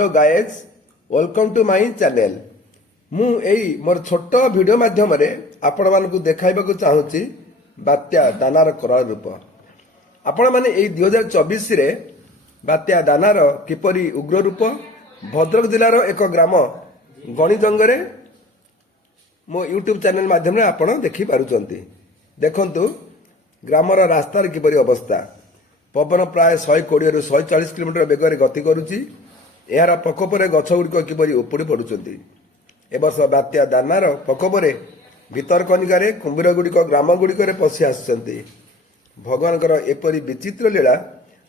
Hello guys welcome to my channel मु एई मोर छोट वीडियो माध्यम रे आपण मानकु देखाइबाकू चाहूची बात्या दानार कराल रूप आपण माने एई 2024 रे बात्या दानार किपरि उग्र रूप भद्रक जिलार एक ग्राम गणिजंग रे मो यूट्यूब चैनल माध्यम रे आपण देखि पारुचंती। देखंतु ग्रामर रास्तार किपरि अवस्था पवन प्राय 120 रु 140 किलोमीटर बेगर गति करुची। यार प्रकोपर गछगुड़िक किपरि उपुड़ी पड़ुचंती। ए वर्ष बात्या दानार प्रकोपरे भितरकनिकार कुंभीरगुड़िक ग्रामगुड़िक पशि आसुचंती। भगवानकर एपरि विचित्र लीला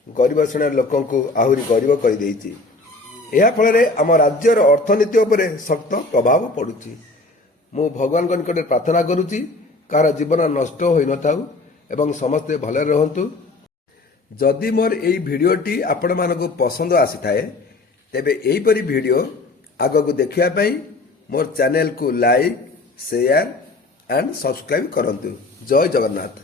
गरीब श्रेणी लोकंकु आहुरी गरीब कर फल आम राज्यर अर्थनीति उपरे सख्त प्रभाव पड़ुची। मु भगवान निकट प्रार्थना करुची कार जीवन नष्ट हो न थाउ एवं समस्ते भले रहंतु। जदि मोर एई भिडियोटी आपण मानकु पसंद आसी थाए तेबे एहीपरि भिडियो आगकु देखिया पई मोर चैनल को लाइक शेयर एंड सब्सक्राइब करंतु। जय जगन्नाथ।